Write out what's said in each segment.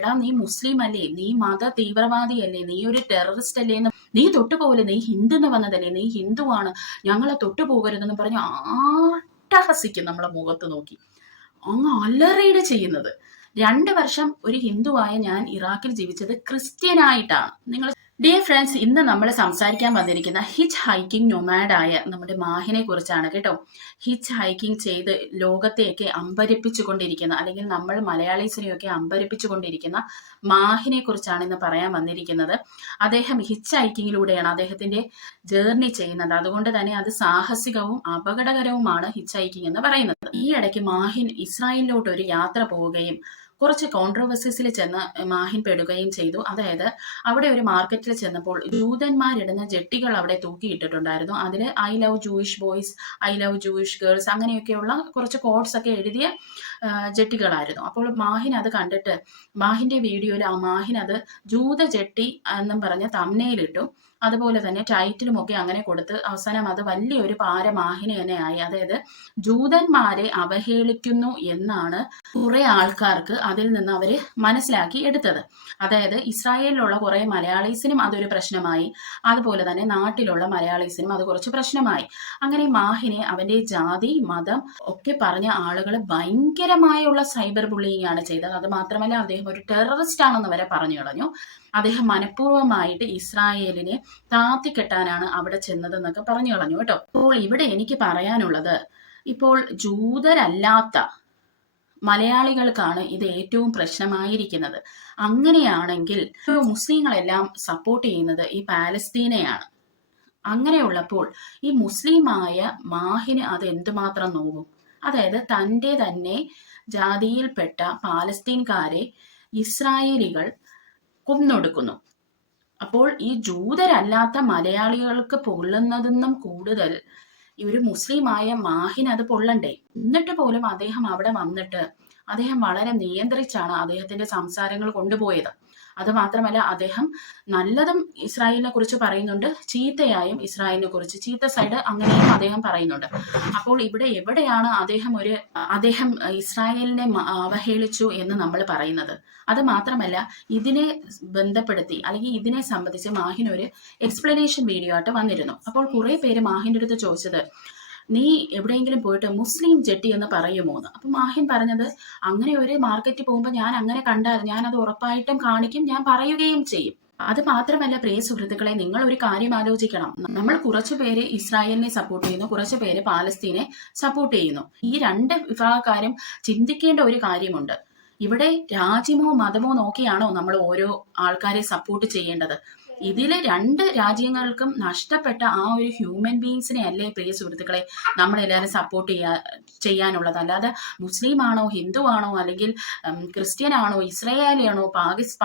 എടാ നീ മുസ്ലിം അല്ലേ, നീ മത തീവ്രവാദിയല്ലേ, നീ ഒരു ടെററിസ്റ്റ് അല്ലേ എന്ന് നീ തൊട്ടുപോകല്ലേ, നീ ഹിന്ദുന്ന് വന്നതല്ലേ, നീ ഹിന്ദുവാണ്, ഞങ്ങളെ തൊട്ടുപോകരുതെന്ന് പറഞ്ഞ് ആട്ടഹസിക്കും നമ്മളെ മുഖത്ത് നോക്കി. അങ്ങ് അലറിയുടെ ചെയ്യുന്നത്. 2 വർഷം ഒരു ഹിന്ദുവായ ഞാൻ ഇറാഖിൽ ജീവിച്ചത് ക്രിസ്ത്യനായിട്ടാണ്. നിങ്ങൾ ഡിയർ ഫ്രണ്ട്സ്, ഇന്ന് നമ്മൾ സംസാരിക്കാൻ വന്നിരിക്കുന്ന ഹിച്ച് ഹൈക്കിംഗ് നൊമാഡായ നമ്മുടെ മാഹിനെ കുറിച്ചാണ് കേട്ടോ. ഹിച്ച് ഹൈക്കിംഗ് ചെയ്ത് ലോകത്തെയൊക്കെ അമ്പരപ്പിച്ചുകൊണ്ടിരിക്കുന്ന, അല്ലെങ്കിൽ നമ്മൾ മലയാളീസിനെയൊക്കെ അമ്പരപ്പിച്ചുകൊണ്ടിരിക്കുന്ന മാഹിനെ കുറിച്ചാണ് ഇന്ന് പറയാൻ വന്നിരിക്കുന്നത്. അദ്ദേഹം ഹിച്ച് ഹൈക്കിങ്ങിലൂടെയാണ് അദ്ദേഹത്തിന്റെ ജേർണി ചെയ്യുന്നത്. അതുകൊണ്ട് തന്നെ അത് സാഹസികവും അപകടകരവുമാണ് ഹിച്ച് ഹൈക്കിംഗ് എന്ന് പറയുന്നത്. ഈ ഇടയ്ക്ക് മാഹിൻ ഇസ്രായേലിലോട്ട് ഒരു യാത്ര പോവുകയും കുറച്ച് കോൺട്രവേഴ്സീസിൽ ചെന്ന് മാഹിൻ പെടുകയും ചെയ്തു. അതായത് അവിടെ ഒരു മാർക്കറ്റിൽ ചെന്നപ്പോൾ ജൂതന്മാരിടുന്ന ജെട്ടികൾ അവിടെ തൂക്കിയിട്ടിട്ടുണ്ടായിരുന്നു. അതിൽ I love Jewish boys, I love Jewish girls അങ്ങനെയൊക്കെയുള്ള കുറച്ച് കോഡ്സ് ഒക്കെ എഴുതിയ ജെട്ടികളായിരുന്നു. അപ്പോൾ മാഹിൻ അത് കണ്ടിട്ട് മാഹിന്റെ വീഡിയോയിൽ മാഹിൻ അത് ജൂത ജെട്ടി എന്നും പറഞ്ഞ് തംബ്നെയിലിട്ടു. അതുപോലെ തന്നെ ടൈറ്റിലും ഒക്കെ അങ്ങനെ കൊടുത്ത് അവസാനം അത് വലിയൊരു പാരമാഹിനി തന്നെ ആയി. അതായത് ജൂതന്മാരെ അവഹേളിക്കുന്നു എന്നാണ് കുറെ ആൾക്കാർക്ക് അതിൽ നിന്ന് അവര് മനസ്സിലാക്കി എടുത്തത്. അതായത് ഇസ്രായേലിലുള്ള കുറെ മലയാളീസിനും അതൊരു പ്രശ്നമായി, അതുപോലെ തന്നെ നാട്ടിലുള്ള മലയാളീസിനും അത് കുറച്ച് പ്രശ്നമായി. അങ്ങനെ മാഹിനെ അവന്റെ ജാതി മതം ഒക്കെ പറഞ്ഞ ആളുകൾ ഭയങ്കരമായുള്ള സൈബർ ബുള്ളിയിങ് ആണ് ചെയ്തത്. അത് മാത്രമല്ല അദ്ദേഹം ഒരു ടെററിസ്റ്റ് ആണെന്ന് വരെ പറഞ്ഞു കളഞ്ഞു. അദ്ദേഹം മനഃപൂർവ്വമായിട്ട് ഇസ്രായേലിനെ താത്തിക്കെട്ടാനാണ് അവിടെ ചെന്നതെന്നൊക്കെ പറഞ്ഞു കളഞ്ഞു കേട്ടോ. അപ്പോൾ ഇവിടെ എനിക്ക് പറയാനുള്ളത്, ഇപ്പോൾ ജൂതരല്ലാത്ത മലയാളികൾക്കാണ് ഇത് ഏറ്റവും പ്രശ്നമായിരിക്കുന്നത്. അങ്ങനെയാണെങ്കിൽ മുസ്ലിങ്ങളെല്ലാം സപ്പോർട്ട് ചെയ്യുന്നത് ഈ പാലസ്തീനെയാണ്. അങ്ങനെയുള്ളപ്പോൾ ഈ മുസ്ലിമായ മാഹിന് അത് എന്തുമാത്രം നോവും? അതായത് തൻ്റെ തന്നെ ജാതിയിൽപ്പെട്ട പാലസ്തീൻകാരെ ഇസ്രായേലികൾ കൊന്നൊടുക്കുന്നു. അപ്പോൾ ഈ ജൂതരല്ലാത്ത മലയാളികൾക്ക് പൊള്ളുന്നതെന്നും കൂടുതൽ ഈ ഒരു മുസ്ലിമായ മാഹിന് അത് പൊള്ളണ്ടേ? എന്നിട്ട് പോലും അദ്ദേഹം അവിടെ വന്നിട്ട് അദ്ദേഹം വളരെ നിയന്ത്രിച്ചാണ് അദ്ദേഹത്തിന്റെ സംസാരങ്ങൾ കൊണ്ടുപോയത്. അത് മാത്രമല്ല അദ്ദേഹം നല്ലതും ഇസ്രായേലിനെ കുറിച്ച് പറയുന്നുണ്ട്, ചീത്തയായും ഇസ്രായേലിനെ കുറിച്ച്, ചീത്ത സൈഡ് അങ്ങനെയും അദ്ദേഹം പറയുന്നുണ്ട്. അപ്പോൾ ഇവിടെ എവിടെയാണ് അദ്ദേഹം ഇസ്രായേലിനെ അവഹേളിച്ചു എന്ന് നമ്മൾ പറയുന്നത്? അത് മാത്രമല്ല ഇതിനെ ബന്ധപ്പെടുത്തി അല്ലെങ്കിൽ ഇതിനെ സംബന്ധിച്ച് മാഹിൻ ഒരു എക്സ്പ്ലനേഷൻ വീഡിയോ ആയിട്ട് വന്നിരുന്നു. അപ്പോൾ കുറെ പേര് മാഹിന്റെ അടുത്ത് ചോദിച്ചത്, നീ എവിടെയെങ്കിലും പോയിട്ട് മുസ്ലിം ജെട്ടി എന്ന് പറയുമോ എന്ന്. അപ്പൊ മാഹിൻ പറഞ്ഞത്, അങ്ങനെ ഒരു മാർക്കറ്റിൽ പോകുമ്പോൾ ഞാൻ അങ്ങനെ കണ്ടാൽ ഞാൻ അത് ഉറപ്പായിട്ടും കാണിക്കും, ഞാൻ പറയുകയും ചെയ്യും. അത് മാത്രമല്ല പ്രിയ സുഹൃത്തുക്കളെ, നിങ്ങൾ ഒരു കാര്യം ആലോചിക്കണം. നമ്മൾ കുറച്ചു പേര് ഇസ്രായേലിനെ സപ്പോർട്ട് ചെയ്യുന്നു, കുറച്ചു പേര് പാലസ്തീനെ സപ്പോർട്ട് ചെയ്യുന്നു. ഈ 2 വിഭാഗക്കാരും ചിന്തിക്കേണ്ട ഒരു കാര്യമുണ്ട്. ഇവിടെ രാജ്യമോ മതമോ നോക്കിയാണോ നമ്മൾ ഓരോ ആൾക്കാരെ സപ്പോർട്ട് ചെയ്യേണ്ടത്? ഇതില് 2 രാജ്യങ്ങൾക്കും നഷ്ടപ്പെട്ട ആ ഒരു ഹ്യൂമൻ ബീങ്സിനെ അല്ലേ പ്രിയ സുഹൃത്തുക്കളെ നമ്മളെല്ലാവരും സപ്പോർട്ട് ചെയ്യാനുള്ളത്? അല്ലാതെ മുസ്ലിം ആണോ, ഹിന്ദു ആണോ, അല്ലെങ്കിൽ ക്രിസ്ത്യൻ ആണോ, ഇസ്രായേലിയാണോ,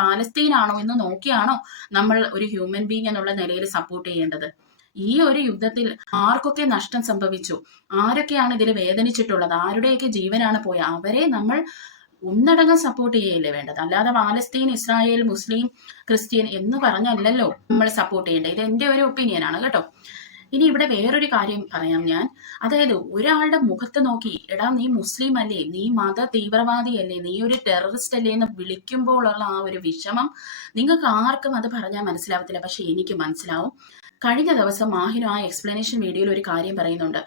പാലസ്തീനാണോ എന്ന് നോക്കിയാണോ നമ്മൾ ഒരു ഹ്യൂമൻ ബീങ് എന്നുള്ള നിലയിൽ സപ്പോർട്ട് ചെയ്യേണ്ടത്? ഈ ഒരു യുദ്ധത്തിൽ ആർക്കൊക്കെ നഷ്ടം സംഭവിച്ചു, ആരൊക്കെയാണ് ഇതിൽ വേദനിച്ചിട്ടുള്ളത്, ആരുടെയൊക്കെ ജീവനാണ് പോയത്, അവരെ നമ്മൾ ഒന്നടങ്കം സപ്പോർട്ട് ചെയ്യല്ലേ വേണ്ടത്. അല്ലാതെ പാലസ്തീൻ, ഇസ്രായേൽ, മുസ്ലിം, ക്രിസ്ത്യൻ എന്ന് പറഞ്ഞല്ലല്ലോ നമ്മൾ സപ്പോർട്ട് ചെയ്യേണ്ടത്. ഇത് എൻ്റെ ഒരു ഒപ്പീനിയൻ ആണ് കേട്ടോ. ഇനി ഇവിടെ വേറൊരു കാര്യം പറയാം ഞാൻ. അതായത് ഒരാളുടെ മുഖത്ത് നോക്കി, എടാ നീ മുസ്ലിം അല്ലേ, നീ മത തീവ്രവാദിയല്ലേ, നീ ഒരു ടെററിസ്റ്റ് അല്ലേ എന്ന് വിളിക്കുമ്പോഴുള്ള ആ ഒരു വിഷമം നിങ്ങൾക്ക് ആർക്കും അത് പറഞ്ഞാൽ മനസ്സിലാവത്തില്ല. പക്ഷെ എനിക്ക് മനസ്സിലാവും. കഴിഞ്ഞ ദിവസം മാഹിനു ആ എക്സ്പ്ലനേഷൻ വീഡിയോയിൽ ഒരു കാര്യം പറയുന്നുണ്ട്.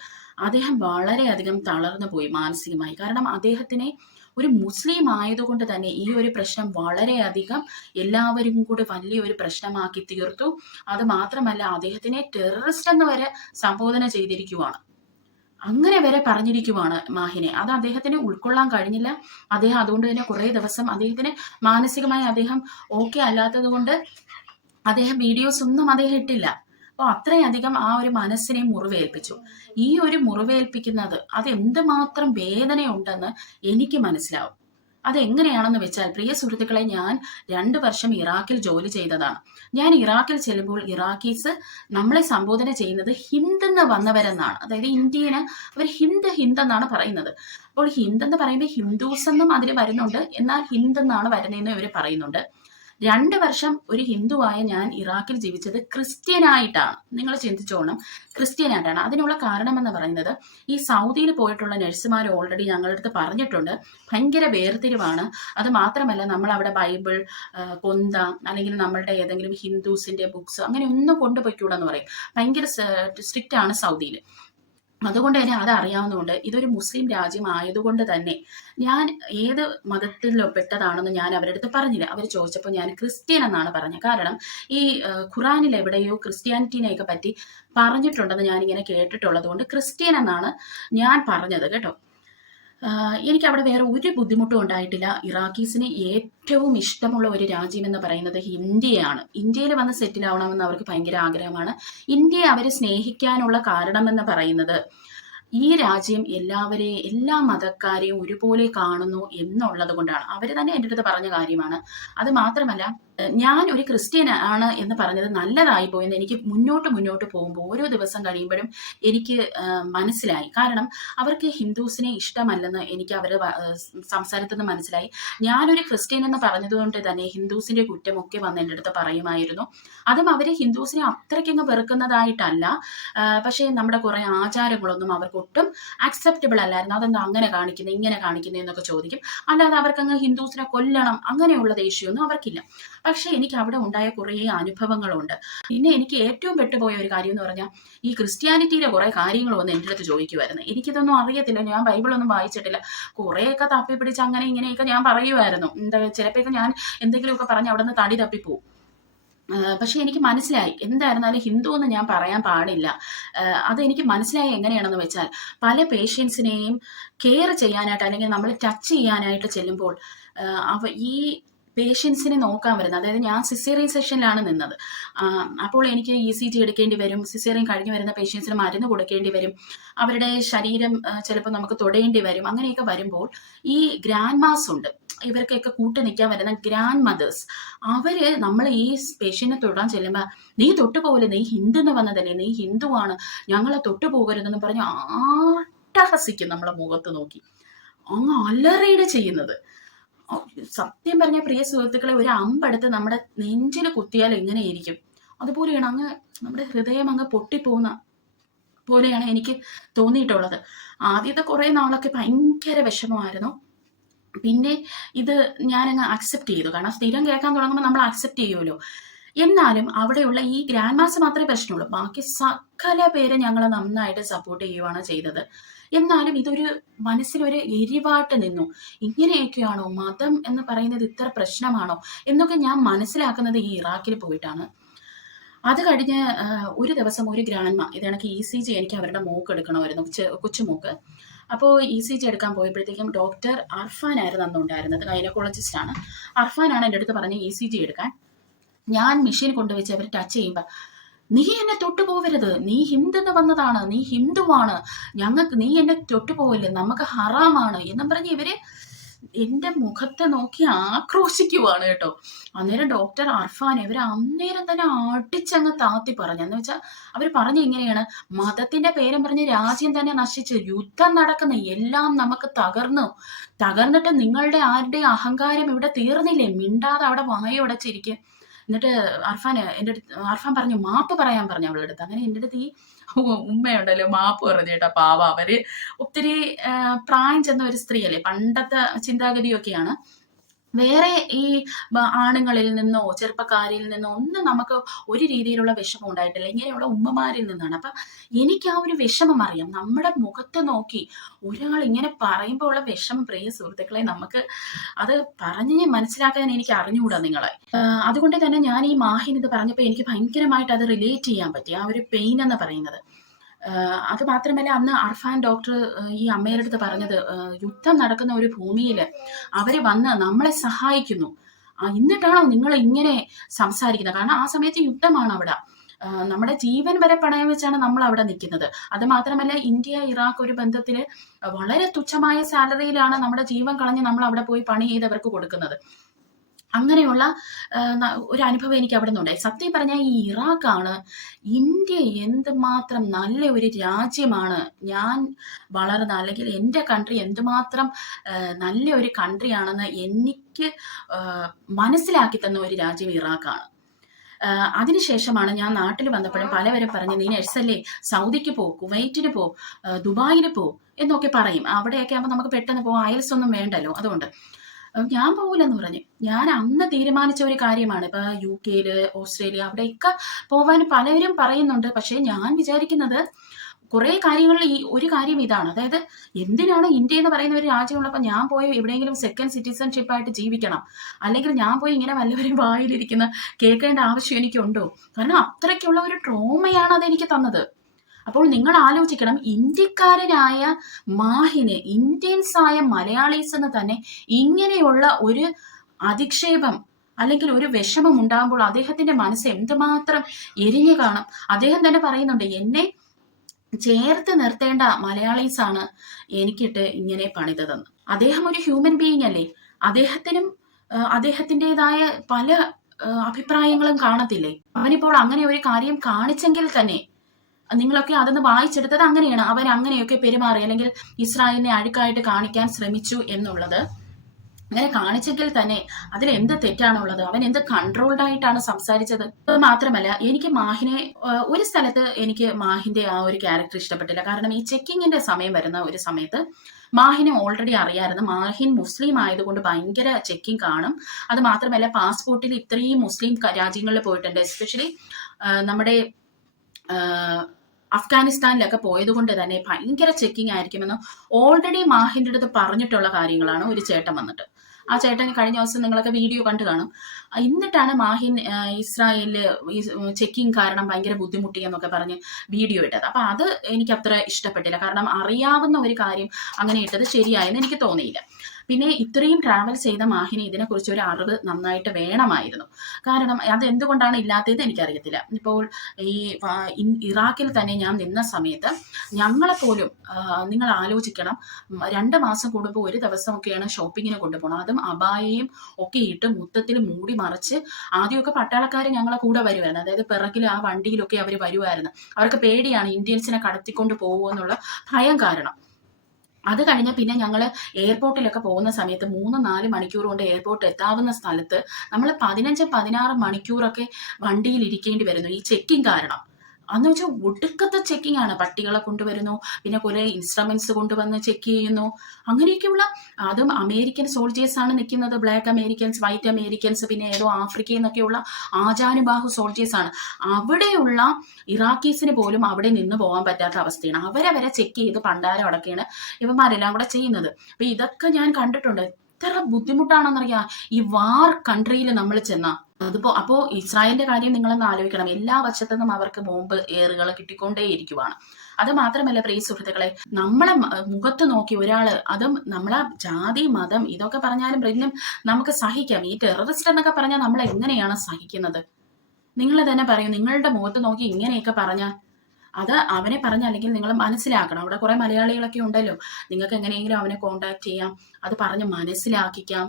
അദ്ദേഹം വളരെയധികം തളർന്നു പോയി മാനസികമായി. കാരണം അദ്ദേഹത്തിനെ ഒരു മുസ്ലിം ആയതുകൊണ്ട് തന്നെ ഈ ഒരു പ്രശ്നം വളരെയധികം എല്ലാവരും കൂടെ വലിയൊരു പ്രശ്നമാക്കി തീർത്തു. അത് മാത്രമല്ല അദ്ദേഹത്തിനെ ടെററിസ്റ്റ് എന്ന് വരെ സംബോധന ചെയ്തിരിക്കുവാണ്. അങ്ങനെ വരെ പറഞ്ഞിരിക്കുവാണ് മാഹിനെ. അത് അദ്ദേഹത്തിന് ഉൾക്കൊള്ളാൻ കഴിഞ്ഞില്ല. അദ്ദേഹം അതുകൊണ്ട് തന്നെ കുറെ ദിവസം അദ്ദേഹത്തിന് മാനസികമായി അദ്ദേഹം ഓക്കെ അല്ലാത്തത് കൊണ്ട് അദ്ദേഹം വീഡിയോസ് ഒന്നും അദ്ദേഹം ഇട്ടില്ല. അപ്പോൾ അത്രയധികം ആ ഒരു മനസ്സിനെ മുറിവേൽപ്പിച്ചു. ഈ ഒരു മുറിവേൽപ്പിക്കുന്നത് അത് എന്തുമാത്രം വേദനയുണ്ടെന്ന് എനിക്ക് മനസ്സിലാവും. അതെങ്ങനെയാണെന്ന് വെച്ചാൽ പ്രിയ സുഹൃത്തുക്കളെ, ഞാൻ 2 വർഷം ഇറാഖിൽ ജോലി ചെയ്തതാണ്. ഞാൻ ഇറാഖിൽ ചെല്ലുമ്പോൾ ഇറാഖീസ് നമ്മളെ സംബോധന ചെയ്യുന്നത് ഹിന്ദെന്ന് വന്നവരെന്നാണ്. അതായത് ഇന്ത്യന് അവർ ഹിന്ദെന്നാണ് പറയുന്നത്. അപ്പോൾ ഹിന്ദെന്ന് പറയുമ്പോൾ ഹിന്ദുസ് എന്നും അതിൽ വരുന്നുണ്ട്, എന്നാൽ ഹിന്ദെന്നാണ് വരുന്നതെന്ന് ഇവർ പറയുന്നുണ്ട്. 2 വർഷം ഒരു ഹിന്ദുവായ ഞാൻ ഇറാഖിൽ ജീവിച്ചത് ക്രിസ്ത്യനായിട്ടാണ്. നിങ്ങൾ ചിന്തിച്ചോണം, ക്രിസ്ത്യനായിട്ടാണ്. അതിനുള്ള കാരണമെന്ന് പറയുന്നത് ഈ സൗദിയിൽ പോയിട്ടുള്ള നഴ്സുമാർ ഓൾറെഡി ഞങ്ങളുടെ അടുത്ത് പറഞ്ഞിട്ടുണ്ട്, ഭയങ്കര വേർതിരിവാണ്. അത് മാത്രമല്ല നമ്മൾ അവിടെ ബൈബിൾ, കൊന്ത അല്ലെങ്കിൽ നമ്മളുടെ ഏതെങ്കിലും ഹിന്ദുസിന്റെ ബുക്സ് അങ്ങനെ ഒന്നും കൊണ്ടുപോയിക്കൂടെന്ന് പറയും. ഭയങ്കര സ്ട്രിക്റ്റ് ആണ് സൗദിയിൽ. അതുകൊണ്ട് തന്നെ അത് അറിയാവുന്നതുകൊണ്ട് ഇതൊരു മുസ്ലിം രാജ്യം ആയതുകൊണ്ട് തന്നെ ഞാൻ ഏത് മതത്തിലോ പെട്ടതാണെന്ന് ഞാൻ അവരുടെ അടുത്ത് പറഞ്ഞില്ല. അവർ ചോദിച്ചപ്പോൾ ഞാൻ ക്രിസ്ത്യൻ എന്നാണ് പറഞ്ഞത്. കാരണം ഈ ഖുറാനിൽ എവിടെയോ ക്രിസ്ത്യാനിറ്റിനെയൊക്കെ പറ്റി പറഞ്ഞിട്ടുണ്ടെന്ന് ഞാനിങ്ങനെ കേട്ടിട്ടുള്ളത് കൊണ്ട് ക്രിസ്ത്യൻ എന്നാണ് ഞാൻ പറഞ്ഞത് കേട്ടോ. എനിക്ക് അവിടെ വേറെ ഒരു ബുദ്ധിമുട്ടും ഉണ്ടായിട്ടില്ല. ഇറാഖീസിന് ഏറ്റവും ഇഷ്ടമുള്ള ഒരു രാജ്യം എന്ന് പറയുന്നത് ഇന്ത്യയാണ്. ഇന്ത്യയിൽ വന്ന് സെറ്റിൽ ആവണമെന്ന് അവർക്ക് ഭയങ്കര ആഗ്രഹമാണ്. ഇന്ത്യയെ അവർ സ്നേഹിക്കാനുള്ള കാരണമെന്ന് പറയുന്നത് ഈ രാജ്യം എല്ലാ മതക്കാരെയും ഒരുപോലെ കാണുന്നു എന്നുള്ളത് കൊണ്ടാണ്. അവർ തന്നെ എൻ്റെ അടുത്ത് പറഞ്ഞ കാര്യമാണ്. അത് മാത്രമല്ല ഞാൻ ഒരു ക്രിസ്ത്യൻ ആണ് എന്ന് പറഞ്ഞത് നല്ലതായി പോയെന്ന് എനിക്ക് മുന്നോട്ട് പോകുമ്പോൾ ഓരോ ദിവസം കഴിയുമ്പോഴും എനിക്ക് മനസ്സിലായി. കാരണം അവർക്ക് ഹിന്ദുസിനെ ഇഷ്ടമല്ലെന്ന് എനിക്ക് അവരുടെ സംസാരത്തിൽ നിന്ന് മനസ്സിലായി. ഞാനൊരു ക്രിസ്ത്യൻ എന്ന് പറഞ്ഞതുകൊണ്ട് തന്നെ ഹിന്ദുസിന്റെ കുറ്റമൊക്കെ വന്ന് എൻ്റെ അടുത്ത് പറയുമായിരുന്നു. അതും അവർ ഹിന്ദുസിനെ അത്രയ്ക്കങ്ങ് വെറുക്കുന്നതായിട്ടല്ല, പക്ഷേ നമ്മുടെ കുറെ ആചാരങ്ങളൊന്നും അവർക്ക് ഒട്ടും അക്സെപ്റ്റബിൾ അല്ലായിരുന്നു. അതെന്താ അങ്ങനെ കാണിക്കുന്നത് ഇങ്ങനെ കാണിക്കുന്നത് എന്നൊക്കെ ചോദിക്കും. അല്ലാതെ അവർക്കങ്ങ് ഹിന്ദുസിനെ കൊല്ലണം അങ്ങനെയുള്ള ദേഷ്യമൊന്നും അവർക്കില്ല. പക്ഷെ എനിക്ക് അവിടെ ഉണ്ടായ കുറേ അനുഭവങ്ങളുണ്ട്. പിന്നെ എനിക്ക് ഏറ്റവും പെട്ടുപോയ ഒരു കാര്യം എന്ന് പറഞ്ഞാൽ ഈ ക്രിസ്ത്യാനിറ്റിയിലെ കുറെ കാര്യങ്ങൾ വന്ന് എൻ്റെ അടുത്ത് ചോദിക്കുമായിരുന്നു. എനിക്കിതൊന്നും അറിയത്തില്ല, ഞാൻ ബൈബിളൊന്നും വായിച്ചിട്ടില്ല. കുറേയൊക്കെ തപ്പി പിടിച്ച് അങ്ങനെ ഇങ്ങനെയൊക്കെ ഞാൻ പറയുമായിരുന്നു. ചിലപ്പോഴൊക്കെ ഞാൻ എന്തെങ്കിലുമൊക്കെ പറഞ്ഞ് അവിടെ നിന്ന് തടി തപ്പിപ്പോവും. പക്ഷെ എനിക്ക് മനസ്സിലായി എന്തായിരുന്നാലും ഹിന്ദു എന്ന് ഞാൻ പറയാൻ പാടില്ല. അത് എനിക്ക് മനസ്സിലായി എങ്ങനെയാണെന്ന് വെച്ചാൽ പല പേഷ്യൻസിനെയും കെയർ ചെയ്യാനായിട്ട് അല്ലെങ്കിൽ നമ്മൾ ടച്ച് ചെയ്യാനായിട്ട് ചെല്ലുമ്പോൾ ഈ പേഷ്യൻസിനെ നോക്കാൻ വരുന്നത്, അതായത് ഞാൻ സിസേറിയൻ സെഷനിലാണ് നിന്നത്. അപ്പോൾ എനിക്ക് ECG എടുക്കേണ്ടി വരും. സിസേറിയൻ കഴിഞ്ഞ് വരുന്ന പേഷ്യൻസിന് മരുന്ന് കൊടുക്കേണ്ടി വരും. അവരുടെ ശരീരം ചിലപ്പോൾ നമുക്ക് തൊടേണ്ടി വരും. അങ്ങനെയൊക്കെ വരുമ്പോൾ ഈ ഗ്രാൻഡ് മാസ് ഉണ്ട്, ഇവർക്കൊക്കെ കൂട്ട് നിൽക്കാൻ വരുന്ന ഗ്രാൻഡ് മദേഴ്സ്, അവര് നമ്മൾ ഈ പേഷ്യന്റിനെ തൊടാൻ ചെല്ലുമ്പോൾ നീ തൊട്ടു പോകരുത്, നീ ഹിന്ദുന്ന് വന്നതല്ലേ, നീ ഹിന്ദുവാണ്, ഞങ്ങളെ തൊട്ടു പോകരുതെന്ന് പറഞ്ഞ് ആട്ടഹസിക്കും നമ്മളെ മുഖത്ത് നോക്കി, അങ്ങ് അലറിയുടെ ചെയ്യുന്നത്. സത്യം പറഞ്ഞ പ്രിയ സുഹൃത്തുക്കളെ, ഒരു അമ്പെടുത്ത് നമ്മുടെ നെഞ്ചിൽ കുത്തിയാൽ എങ്ങനെയിരിക്കും അതുപോലെയാണ് അങ്ങ് നമ്മുടെ ഹൃദയം അങ്ങ് പൊട്ടിപ്പോകുന്ന പോലെയാണ് എനിക്ക് തോന്നിയിട്ടുള്ളത്. ആദ്യത്തെ കുറെ നാളൊക്കെ ഭയങ്കര വിഷമമായിരുന്നു. പിന്നെ ഇത് ഞാനങ്ങ് അക്സെപ്റ്റ് ചെയ്തു. കാരണം സ്ഥിരം കേൾക്കാൻ തുടങ്ങുമ്പോൾ നമ്മൾ അക്സെപ്റ്റ് ചെയ്യുമല്ലോ. എന്നാലും അവിടെയുള്ള ഈ ഗ്രാൻഡ് മാസ് മാത്രമേ പ്രശ്നമുള്ളൂ. ബാക്കി സകല പേര് ഞങ്ങളെ നന്നായിട്ട് സപ്പോർട്ട് ചെയ്യുവാണ് ചെയ്തത്. എന്നാലും ഇതൊരു മനസ്സിലൊരു എരിവാട്ട് നിന്നു. ഇങ്ങനെയൊക്കെയാണോ മതം എന്ന് പറയുന്നത്, ഇത്ര പ്രശ്നമാണോ എന്നൊക്കെ ഞാൻ മനസ്സിലാക്കുന്നത് ഈ ഇറാഖിൽ പോയിട്ടാണ്. അത് കഴിഞ്ഞ് ഒരു ദിവസം ഒരു ഗ്രാൻഡ്മ ഇതെനിക്ക് ECG എനിക്ക് അവരുടെ മൂക്ക് എടുക്കണമായിരുന്നു, കൊച്ചുമൂക്ക്. അപ്പോൾ ECG എടുക്കാൻ പോയപ്പോഴത്തേക്കും ഡോക്ടർ അർഫാൻ ആയിരുന്നു അന്നുണ്ടായിരുന്നത്, ഗൈനക്കോളജിസ്റ്റ് ആണ്. അർഫാനാണ് എൻ്റെ അടുത്ത് പറഞ്ഞ് ECG എടുക്കാൻ. ഞാൻ മെഷീൻ കൊണ്ടുവച്ച് അവർ ടച്ച് ചെയ്യുമ്പോൾ നീ എന്നെ തൊട്ടു പോവരുത്, നീ ഹിന്ദുന്ന് വന്നതാണ്, നീ ഹിന്ദുവാണ്, നീ എന്നെ തൊട്ടു പോവല്ലേ, നമുക്ക് ഹറാമാണ് എന്നും പറഞ്ഞ് ഇവര് എന്റെ മുഖത്തെ നോക്കി ആക്രോശിക്കുവാണ് കേട്ടോ. അന്നേരം ഡോക്ടർ അർഫാൻ ഇവര് അന്നേരം തന്നെ അടിച്ചങ്ങ് താത്തി പറഞ്ഞു. എന്ന് വെച്ചാൽ അവർ പറഞ്ഞു ഇങ്ങനെയാണ്, മതത്തിന്റെ പേരും പറഞ്ഞ് രാജ്യം തന്നെ നശിച്ചു, യുദ്ധം നടക്കുന്ന എല്ലാം നമുക്ക് തകർന്നിട്ട് നിങ്ങളുടെ ആരുടെ അഹങ്കാരം ഇവിടെ തീർന്നില്ലേ, മിണ്ടാതെ അവിടെ വായുടച്ചിരിക്കുക. എന്നിട്ട് അർഫാൻ പറഞ്ഞു മാപ്പ് പറയാൻ പറഞ്ഞു അവളുടെ അടുത്ത്. അങ്ങനെ എൻ്റെ അടുത്ത് ഈ ഉമ്മയുണ്ടല്ലോ മാപ്പ് പറഞ്ഞു കേട്ടോ. പാവ അവര് ഒത്തിരി പ്രായം ചെന്ന ഒരു സ്ത്രീയല്ലേ, പണ്ടത്തെ ചിന്താഗതിയൊക്കെയാണ്. വേറെ ഈ ആണുങ്ങളിൽ നിന്നോ ചെറുപ്പക്കാരിൽ നിന്നോ ഒന്നും നമുക്ക് ഒരു രീതിയിലുള്ള വിഷമം ഉണ്ടായിട്ടില്ല, ഇങ്ങനെയുള്ള ഉമ്മമാരിൽ നിന്നാണ്. അപ്പൊ എനിക്ക് ആ ഒരു വിഷമം അറിയാം. നമ്മുടെ മുഖത്ത് നോക്കി ഒരാൾ ഇങ്ങനെ പറയുമ്പോൾ ഉള്ള വിഷമം, പ്രിയ സുഹൃത്തുക്കളെ, നമുക്ക് അത് പറഞ്ഞ് മനസ്സിലാക്കാൻ എനിക്ക് അറിഞ്ഞുകൂടാ നിങ്ങളെ. അതുകൊണ്ട് തന്നെ ഞാൻ ഈ മാഹിൻ ഇത് പറഞ്ഞപ്പോൾ എനിക്ക് ഭയങ്കരമായിട്ട് അത് റിലേറ്റ് ചെയ്യാൻ പറ്റി, ആ ഒരു പെയിൻ എന്ന് പറയുന്നത്. അത് മാത്രമല്ല അന്ന് അർഫാൻ ഡോക്ടർ ഈ അമ്മയുടെ അടുത്ത് പറഞ്ഞത്, യുദ്ധം നടക്കുന്ന ഒരു ഭൂമിയിൽ അവര് വന്ന് നമ്മളെ സഹായിക്കുന്നു, എന്നിട്ടാണോ നിങ്ങൾ ഇങ്ങനെ സംസാരിക്കുന്നത്? കാരണം ആ സമയത്ത് യുദ്ധമാണ് അവിടെ, നമ്മുടെ ജീവൻ വരെ പണയം വെച്ചാണ് നമ്മൾ അവിടെ നിൽക്കുന്നത്. അത് മാത്രമല്ല ഇന്ത്യ ഇറാഖ് ഒരു ബന്ധത്തില് വളരെ തുച്ഛമായ സാലറിയിലാണ് നമ്മുടെ ജീവൻ കളഞ്ഞ് നമ്മൾ അവിടെ പോയി പണി ചെയ്തവർക്ക് കൊടുക്കുന്നത്. അങ്ങനെയുള്ള ഒരു അനുഭവം എനിക്ക് അവിടെ നിന്നുണ്ടായി. സത്യം പറഞ്ഞാൽ ഈ ഇറാഖാണ് ഇന്ത്യ എന്തുമാത്രം നല്ല ഒരു രാജ്യമാണ്, ഞാൻ വളർന്ന അല്ലെങ്കിൽ എൻ്റെ കൺട്രി എന്തുമാത്രം നല്ല ഒരു കൺട്രിയാണെന്ന് എനിക്ക് മനസ്സിലാക്കി തന്ന ഒരു രാജ്യം ഇറാഖാണ്. അതിനുശേഷമാണ് ഞാൻ നാട്ടിൽ വന്നപ്പോഴും പലവരും പറഞ്ഞ്, നീ നഴ്സല്ലേ, സൗദിക്ക് പോ, കുവൈറ്റിന് പോ, ദുബായിൽ പോ എന്നൊക്കെ പറയും. അവിടെയൊക്കെ ആകുമ്പോൾ നമുക്ക് പെട്ടെന്ന് പോകാം, അയൽസ് ഒന്നും വേണ്ടല്ലോ. അതുകൊണ്ട് ഞാൻ പോകില്ലെന്ന് പറഞ്ഞു. ഞാൻ അന്ന് തീരുമാനിച്ച ഒരു കാര്യമാണ്. ഇപ്പൊ UK, ഓസ്ട്രേലിയ അവിടെയൊക്കെ പോവാൻ പലരും പറയുന്നുണ്ട്. പക്ഷെ ഞാൻ വിചാരിക്കുന്നത് കുറെ കാര്യങ്ങളിൽ ഈ ഒരു കാര്യം ഇതാണ്. അതായത് എന്തിനാണ് ഇന്ത്യ എന്ന് പറയുന്ന ഒരു രാജ്യമുള്ളപ്പോൾ ഞാൻ പോയി എവിടെയെങ്കിലും സെക്കൻഡ് സിറ്റിസൺഷിപ്പ് ആയിട്ട് ജീവിക്കണം, അല്ലെങ്കിൽ ഞാൻ പോയി ഇങ്ങനെ വല്ലവരും വായിലിരിക്കുന്ന കേൾക്കേണ്ട ആവശ്യം എനിക്കുണ്ടോ? കാരണം അത്രയ്ക്കുള്ള ഒരു ട്രോമയാണ് അതെനിക്ക് തന്നത്. അപ്പോൾ നിങ്ങൾ ആലോചിക്കണം, ഇന്ത്യക്കാരനായ മാഹിന്, ഇന്ത്യൻസ് ആയ മലയാളീസ് എന്ന് തന്നെ ഇങ്ങനെയുള്ള ഒരു അധിക്ഷേപം അല്ലെങ്കിൽ ഒരു വിഷമം ഉണ്ടാകുമ്പോൾ അദ്ദേഹത്തിന്റെ മനസ്സ് എന്തുമാത്രം എരിഞ്ഞു കാണും. അദ്ദേഹം തന്നെ പറയുന്നുണ്ട്, എന്നെ ചേർത്ത് നിർത്തേണ്ട മലയാളീസ് ആണ് എനിക്കിട്ട് ഇങ്ങനെ പണിതതെന്ന്. അദ്ദേഹം ഒരു ഹ്യൂമൻ ബീയിങ് അല്ലേ? അദ്ദേഹത്തിനും അദ്ദേഹത്തിൻ്റെതായ പല അഭിപ്രായങ്ങളും കാണത്തില്ലേ? അവനിപ്പോൾ അങ്ങനെ ഒരു കാര്യം കാണിച്ചെങ്കിൽ തന്നെ നിങ്ങളൊക്കെ അതൊന്ന് വായിച്ചെടുത്തത് അങ്ങനെയാണ്. അവൻ അങ്ങനെയൊക്കെ പെരുമാറി, അല്ലെങ്കിൽ ഇസ്രായേലിനെ അഴുക്കായിട്ട് കാണിക്കാൻ ശ്രമിച്ചു എന്നുള്ളത് അങ്ങനെ കാണിച്ചെങ്കിൽ തന്നെ അതിൽ എന്ത് തെറ്റാണുള്ളത്? അവൻ എന്ത് കൺട്രോൾഡ് ആയിട്ടാണ് സംസാരിച്ചത്? മാത്രമല്ല, എനിക്ക് മാഹിനെ ഒരു സ്ഥലത്ത് എനിക്ക് മാഹിന്റെ ആ ഒരു ക്യാരക്ടർ ഇഷ്ടപ്പെട്ടില്ല. കാരണം ഈ ചെക്കിങ്ങിന്റെ സമയം വരുന്ന ഒരു സമയത്ത് മാഹിനെ ഓൾറെഡി അറിയാമായിരുന്നു. മാഹിൻ മുസ്ലിം ആയതുകൊണ്ട് ഭയങ്കര ചെക്കിങ് കാണും. അത് മാത്രമല്ല, പാസ്പോർട്ടിൽ ഇത്രയും മുസ്ലിം രാജ്യങ്ങളിൽ പോയിട്ടുണ്ട്. എസ്പെഷ്യലി നമ്മുടെ അഫ്ഗാനിസ്ഥാനിലൊക്കെ പോയത് കൊണ്ട് തന്നെ ഭയങ്കര ചെക്കിങ് ആയിരിക്കുമെന്ന് ഓൾറെഡി മാഹിന്റെ അടുത്ത് പറഞ്ഞിട്ടുള്ള കാര്യങ്ങളാണ് ഒരു ചേട്ടൻ വന്നിട്ട്. ആ ചേട്ടൻ കഴിഞ്ഞ ദിവസം നിങ്ങളൊക്കെ വീഡിയോ കണ്ടു കാണും. എന്നിട്ടാണ് മാഹിൻ ഇസ്രായേലില് ചെക്കിങ് കാരണം ഭയങ്കര ബുദ്ധിമുട്ടി എന്നൊക്കെ പറഞ്ഞ് വീഡിയോ ഇട്ടത്. അപ്പൊ അത് എനിക്ക് അത്ര ഇഷ്ടപ്പെട്ടില്ല. കാരണം അറിയാവുന്ന ഒരു കാര്യം അങ്ങനെ ഇട്ടത് ശരിയായെന്ന് എനിക്ക് തോന്നിയില്ല. പിന്നെ ഇത്രയും ട്രാവൽ ചെയ്ത മാഹിനി ഇതിനെക്കുറിച്ച് ഒരു അറിവ് നന്നായിട്ട് വേണമായിരുന്നു. കാരണം അത് എന്തുകൊണ്ടാണ് ഇല്ലാത്തത് എനിക്കറിയത്തില്ല. ഇപ്പോൾ ഈ ഇറാഖിൽ തന്നെ ഞാൻ നിന്ന സമയത്ത് ഞങ്ങളെപ്പോലും നിങ്ങൾ ആലോചിക്കണം, 2 മാസം കൂടുമ്പോൾ ഒരു ദിവസമൊക്കെയാണ് ഷോപ്പിങ്ങിന് കൊണ്ടുപോകണം. അതും അബായയും ഒക്കെ ഇട്ട് മൊത്തത്തിൽ മൂടി മറിച്ച്. ആദ്യമൊക്കെ പട്ടാളക്കാർ ഞങ്ങളെ കൂടെ വരുമായിരുന്നു. അതായത് പിറകിൽ ആ വണ്ടിയിലൊക്കെ അവർ വരുമായിരുന്നു. അവർക്ക് പേടിയാണ് ഇന്ത്യൻസിനെ കടത്തിക്കൊണ്ട് പോകുമെന്നുള്ള ഭയം കാരണം. അത് കഴിഞ്ഞ പിന്നെ ഞങ്ങൾ എയർപോർട്ടിലൊക്കെ പോകുന്ന സമയത്ത് 3-4 മണിക്കൂർ കൊണ്ട് എയർപോർട്ട് എത്താവുന്ന സ്ഥലത്ത് നമ്മൾ 15-16 മണിക്കൂറൊക്കെ വണ്ടിയിൽ ഇരിക്കേണ്ടി വരുന്നു ഈ ചെക്കിങ് കാരണം. അന്ന് വെച്ചാൽ ഒടുക്കത്തെ ചെക്കിംഗ് ആണ്. പട്ടികളെ കൊണ്ടുവരുന്നു, പിന്നെ കുറെ ഇൻസ്ട്രുമെന്റ്സ് കൊണ്ടുവന്ന് ചെക്ക് ചെയ്യുന്നു. അങ്ങനെയൊക്കെയുള്ള, അതും അമേരിക്കൻ സോൾജേഴ്സ് ആണ് നിൽക്കുന്നത്. ബ്ലാക്ക് അമേരിക്കൻസ്, വൈറ്റ് അമേരിക്കൻസ്, പിന്നെ ഏതോ ആഫ്രിക്കയിൽ നിന്നൊക്കെയുള്ള ആജാനുബാഹു സോൾജേഴ്സ് ആണ്. അവിടെയുള്ള ഇറാഖീസിന് പോലും അവിടെ നിന്ന് പോകാൻ പറ്റാത്ത അവസ്ഥയാണ്. അവരെ ചെക്ക് ചെയ്ത് പണ്ടാരം അടക്കുകയാണ് ഇവന്മാരെല്ലാം കൂടെ ചെയ്യുന്നത്. അപ്പൊ ഇതൊക്കെ ഞാൻ കണ്ടിട്ടുണ്ട്. എത്ര ബുദ്ധിമുട്ടാണെന്നറിയാം ഈ വാർ കൺട്രിയിൽ നമ്മൾ ചെന്ന. അപ്പോ ഇസ്രായേലിന്റെ കാര്യം നിങ്ങളൊന്ന് ആലോചിക്കണം. എല്ലാ വശത്തുനിന്നും അവർക്ക് ബോംബ് ഏറുകൾ കിട്ടിക്കൊണ്ടേയിരിക്കുവാണ്. അത് മാത്രമല്ല പ്രിയ സുഹൃത്തുക്കളെ, നമ്മളെ മുഖത്ത് നോക്കി ഒരാള്, അതും നമ്മളെ ജാതി മതം ഇതൊക്കെ പറഞ്ഞാലും പിന്നെ നമുക്ക് സഹിക്കാം. ഈ ടെററിസ്റ്റ് എന്നൊക്കെ പറഞ്ഞാൽ നമ്മൾ എങ്ങനെയാണ് സഹിക്കുന്നത്? നിങ്ങൾ തന്നെ പറയൂ. നിങ്ങളുടെ മുഖത്ത് നോക്കി ഇങ്ങനെയൊക്കെ പറഞ്ഞാൽ അത് അവനെ പറഞ്ഞ, അല്ലെങ്കിൽ നിങ്ങൾ മനസ്സിലാക്കണം. അവിടെ കുറെ മലയാളികളൊക്കെ ഉണ്ടല്ലോ, നിങ്ങൾക്ക് എങ്ങനെയെങ്കിലും അവനെ കോണ്ടാക്ട് ചെയ്യാം, അത് പറഞ്ഞ് മനസ്സിലാക്കിക്കാം.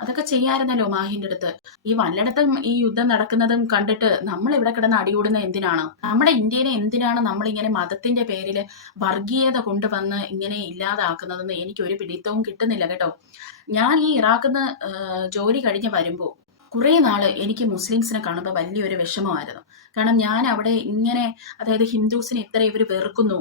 അതൊക്കെ ചെയ്യാമായിരുന്നല്ലോ മാഹിന്റെ അടുത്ത്. ഈ വല്ലയിടത്തും ഈ യുദ്ധം നടക്കുന്നതും കണ്ടിട്ട് നമ്മൾ ഇവിടെ കിടന്ന് അടികൂടുന്ന എന്തിനാണ്? നമ്മുടെ ഇന്ത്യയിലെ എന്തിനാണ് നമ്മൾ ഇങ്ങനെ മതത്തിന്റെ പേരിൽ വർഗീയത കൊണ്ടുവന്ന് ഇങ്ങനെ ഇല്ലാതാക്കുന്നതെന്ന് എനിക്ക് ഒരു പിടിത്തവും കിട്ടുന്നില്ല കേട്ടോ. ഞാൻ ഈ ഇറാഖിൽ നിന്ന് ജോലി കഴിഞ്ഞ് വരുമ്പോൾ കുറെ നാള് എനിക്ക് മുസ്ലിംസിനെ കാണുമ്പോൾ വലിയൊരു വിഷമമായിരുന്നു. കാരണം ഞാൻ അവിടെ ഇങ്ങനെ, അതായത് ഹിന്ദുസിനെ ഇത്ര ഇവർ വെറുക്കുന്നു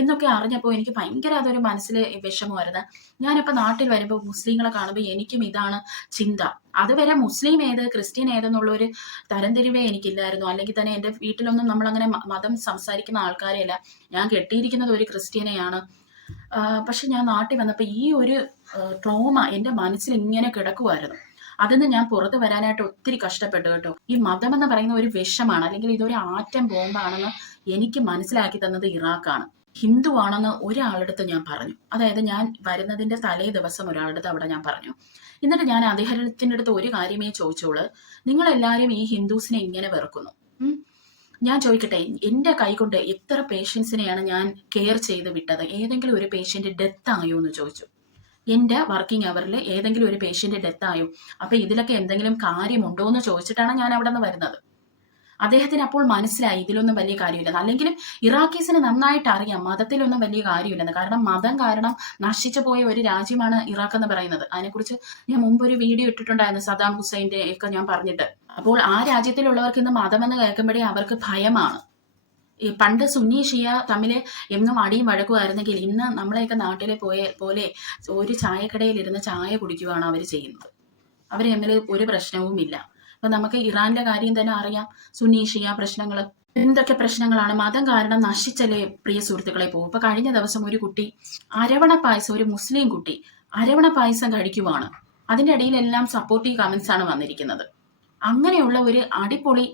എന്നൊക്കെ അറിഞ്ഞപ്പോൾ എനിക്ക് ഭയങ്കര അതൊരു മനസ്സിൽ വിഷമമായിരുന്നു. ഞാനിപ്പോൾ നാട്ടിൽ വരുമ്പോൾ മുസ്ലിങ്ങളെ കാണുമ്പോൾ എനിക്കും ഇതാണ് ചിന്ത. അതുവരെ മുസ്ലിം ഏത് ക്രിസ്ത്യൻ ഏതെന്നുള്ളൊരു തരംതിരിവേ എനിക്കില്ലായിരുന്നു. അല്ലെങ്കിൽ തന്നെ എൻ്റെ വീട്ടിലൊന്നും നമ്മളങ്ങനെ മതം സംസാരിക്കുന്ന ആൾക്കാരെയല്ല. ഞാൻ കെട്ടിയിരിക്കുന്നത് ഒരു ക്രിസ്ത്യനെയാണ്. പക്ഷെ ഞാൻ നാട്ടിൽ വന്നപ്പോൾ ഈ ഒരു ട്രോമ എൻ്റെ മനസ്സിൽ ഇങ്ങനെ കിടക്കുമായിരുന്നു. അതിന്ന് ഞാൻ പുറത്തു വരാനായിട്ട് ഒത്തിരി കഷ്ടപ്പെട്ടു കേട്ടോ. ഈ മതം എന്ന് പറയുന്ന ഒരു വിഷമാണ്, അല്ലെങ്കിൽ ഇതൊരു ആറ്റം ബോംബാണെന്ന് എനിക്ക് മനസ്സിലാക്കി തന്നത് ഇറാഖാണ്. ഹിന്ദു ആണെന്ന് ഒരാളടുത്ത് ഞാൻ പറഞ്ഞു. അതായത് ഞാൻ വരുന്നതിന്റെ തലേ ദിവസം ഒരാളടുത്ത് അവിടെ ഞാൻ പറഞ്ഞു. എന്നിട്ട് ഞാൻ അദ്ദേഹത്തിന്റെ അടുത്ത് ഒരു കാര്യമേ ചോദിച്ചോളൂ, നിങ്ങൾ എല്ലാവരും ഈ ഹിന്ദുസിനെ ഇങ്ങനെ വെറുക്കുന്നു. ഞാൻ ചോദിക്കട്ടെ, എന്റെ കൈകൊണ്ട് എത്ര പേഷ്യൻസിനെയാണ് ഞാൻ കെയർ ചെയ്ത് വിട്ടത്? ഏതെങ്കിലും ഒരു പേഷ്യന്റ് ഡെത്ത് ആയോ എന്ന് ചോദിച്ചു. എൻ്റെ വർക്കിംഗ് അവറിൽ ഏതെങ്കിലും ഒരു പേഷ്യന്റ് ഡെത്ത് ആയോ, അപ്പൊ ഇതിലൊക്കെ എന്തെങ്കിലും കാര്യമുണ്ടോ എന്ന് ചോദിച്ചിട്ടാണ് ഞാൻ അവിടെ നിന്ന് വരുന്നത്. അദ്ദേഹത്തിന് അപ്പോൾ മനസ്സിലായി ഇതിലൊന്നും വലിയ കാര്യമില്ലെന്ന്. അല്ലെങ്കിലും ഇറാഖീസിന് നന്നായിട്ട് അറിയാം മതത്തിലൊന്നും വലിയ കാര്യമില്ലെന്ന്. കാരണം മതം കാരണം നശിച്ചു പോയ ഒരു രാജ്യമാണ് ഇറാഖ് എന്ന് പറയുന്നത്. അതിനെക്കുറിച്ച് ഞാൻ മുമ്പ് ഒരു വീഡിയോ ഇട്ടിട്ടുണ്ടായിരുന്നു, സദാം ഹുസൈൻ്റെ ഒക്കെ ഞാൻ പറഞ്ഞിട്ട്. അപ്പോൾ ആ രാജ്യത്തിലുള്ളവർക്ക് ഇന്ന് മതമെന്ന് കേൾക്കുമ്പോഴേ അവർക്ക് ഭയമാണ്. ഈ പണ്ട് സുന്നി ഷിയ തമ്മിൽ എന്നും അടിയും വഴക്കുമായിരുന്നെങ്കിൽ ഇന്ന് നമ്മളെയൊക്കെ നാട്ടിലെ പോലെ ഒരു ചായക്കടയിൽ ഇരുന്ന് ചായ കുടിക്കുകയാണ് അവർ ചെയ്യുന്നത്. അവർ തമ്മിൽ ഒരു പ്രശ്നവുമില്ല. അപ്പൊ നമുക്ക് ഇറാന്റെ കാര്യം തന്നെ അറിയാം, സുന്നി ഷിയ പ്രശ്നങ്ങൾ എന്തൊക്കെ പ്രശ്നങ്ങളാണ്. മതം കാരണം നശിച്ചല്ലേ പ്രിയ സുഹൃത്തുക്കളെ പോകും. ഇപ്പൊ കഴിഞ്ഞ ദിവസം ഒരു കുട്ടി അരവണ പായസം, ഒരു മുസ്ലിം കുട്ടി അരവണ പായസം കഴിക്കുവാണ്. അതിന്റെ ഇടയിലെല്ലാം സപ്പോർട്ടീവ് കമന്റ്സ് ആണ് വന്നിരിക്കുന്നത്. അങ്ങനെയുള്ള ഒരു അടിപൊളി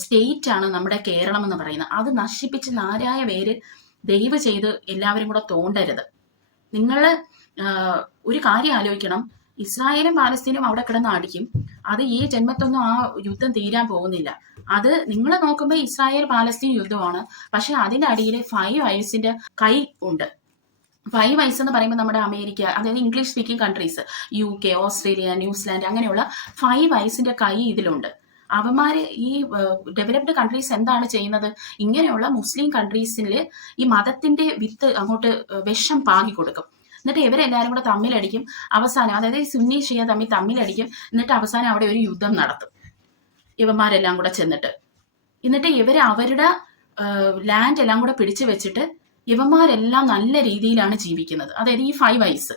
സ്റ്റേറ്റ് ആണ് നമ്മുടെ കേരളം എന്ന് പറയുന്നത്. അത് നശിപ്പിച്ച് നാരായ പേര് ദയവ് ചെയ്ത് എല്ലാവരും കൂടെ തോണ്ടരുത്. നിങ്ങൾ ഒരു കാര്യം ആലോചിക്കണം, ഇസ്രായേലും പാലസ്തീനും അവിടെ കിടന്ന് അടിക്കും. അത് ഈ ജന്മത്തൊന്നും ആ യുദ്ധം തീരാൻ പോകുന്നില്ല. അത് നിങ്ങൾ നോക്കുമ്പോൾ ഇസ്രായേൽ പാലസ്തീൻ യുദ്ധമാണ്, പക്ഷെ അതിന്റെ അടിയിൽ 5 ഐസിന്റെ കൈ ഉണ്ട്. 5 ഐസ് എന്ന് പറയുമ്പോൾ നമ്മുടെ അമേരിക്ക, അതായത് English speaking countries, UK, Australia, New Zealand, അങ്ങനെയുള്ള 5 ഐസിന്റെ കൈ ഇതിലുണ്ട്. അവന്മാര് ഈ ഡെവലപ്ഡ് കൺട്രീസ് എന്താണ് ചെയ്യുന്നത്? ഇങ്ങനെയുള്ള മുസ്ലിം കൺട്രീസിൽ ഈ മതത്തിന്റെ വിത്ത് അങ്ങോട്ട് വിഷം പാകി കൊടുക്കും. എന്നിട്ട് ഇവരെല്ലാവരും കൂടെ തമ്മിലടിക്കും. അവസാനം, അതായത് സുന്നി ഷിയ തമ്മിലടിക്കും. എന്നിട്ട് അവസാനം അവിടെ ഒരു യുദ്ധം നടത്തും ഇവന്മാരെല്ലാം കൂടെ ചെന്നിട്ട്. എന്നിട്ട് ഇവര് അവരുടെ ലാൻഡ് എല്ലാം കൂടെ പിടിച്ചു വെച്ചിട്ട് ഇവന്മാരെല്ലാം നല്ല രീതിയിലാണ് ജീവിക്കുന്നത്. അതായത് ഈ 5 ഐസ്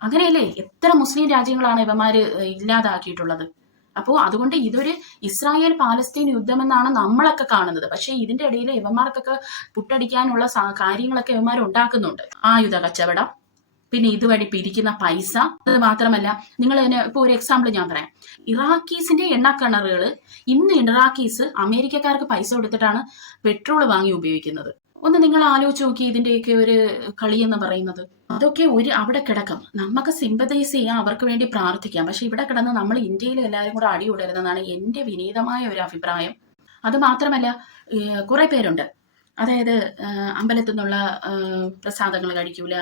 അങ്ങനെയല്ലേ എത്ര മുസ്ലിം രാജ്യങ്ങളാണ് ഇവന്മാര് ഇല്ലാതാക്കിയിട്ടുള്ളത്. അപ്പോൾ അതുകൊണ്ട് ഇതൊരു ഇസ്രായേൽ പാലസ്തീൻ യുദ്ധമെന്നാണ് നമ്മളൊക്കെ കാണുന്നത്. പക്ഷേ ഇതിന്റെ ഇടയിൽ ഇവന്മാർക്കൊക്കെ പുട്ടടിക്കാനുള്ള കാര്യങ്ങളൊക്കെ ഇവന്മാർ ഉണ്ടാക്കുന്നുണ്ട്. ആയുധ കച്ചവടം, പിന്നെ ഇതുവഴി പിരിക്കുന്ന പൈസ. അത് മാത്രമല്ല, നിങ്ങൾ തന്നെ ഇപ്പോൾ ഒരു എക്സാമ്പിൾ ഞാൻ പറയാം. ഇറാഖീസിന്റെ എണ്ണക്കിണറുകൾ ഇന്ന് ഇറാഖീസ് അമേരിക്കക്കാർക്ക് പൈസ കൊടുത്തിട്ടാണ് പെട്രോൾ വാങ്ങി ഉപയോഗിക്കുന്നത്. ഒന്ന് നിങ്ങൾ ആലോചിച്ച് നോക്കി ഇതിന്റെയൊക്കെ ഒരു കളി എന്ന് പറയുന്നത്. അതൊക്കെ അവിടെ കിടക്കും. നമുക്ക് സിമ്പതൈസ് ചെയ്യാം, അവർക്ക് വേണ്ടി പ്രാർത്ഥിക്കാം. പക്ഷെ ഇവിടെ കിടന്ന് നമ്മൾ ഇന്ത്യയിൽ എല്ലാവരും കൂടെ അടിയുടരുതെന്നാണ് എൻ്റെ വിനീതമായ ഒരു അഭിപ്രായം. അത് മാത്രമല്ല, കുറെ പേരുണ്ട്, അതായത് അമ്പലത്തിൽ നിന്നുള്ള പ്രസാദങ്ങൾ കഴിക്കൂല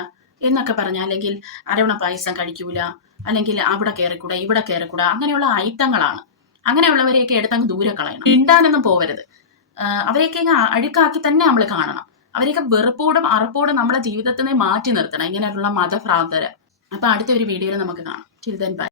എന്നൊക്കെ പറഞ്ഞ, അല്ലെങ്കിൽ അരവണ പായസം കഴിക്കൂല, അല്ലെങ്കിൽ അവിടെ കയറിക്കൂടാ ഇവിടെ കയറിക്കൂടാ, അങ്ങനെയുള്ള ഐറ്റങ്ങളാണ്. അങ്ങനെയുള്ളവരെയൊക്കെ എടുത്തങ്ങ് ദൂരെ കളയണം. മിണ്ടാനൊന്നും പോവരുത്. അവരെയൊക്കെ അഴുക്കാക്കി തന്നെ നമ്മൾ കാണണം. അവരെയൊക്കെ വെറുപ്പോടും അറപ്പോടും നമ്മളെ ജീവിതത്തിനെ മാറ്റി നിർത്തണം, ഇങ്ങനെയുള്ള മതഭ്രാന്തരെ. അപ്പൊ അടുത്ത ഒരു വീഡിയോയിൽ നമുക്ക് കാണാം. Children by.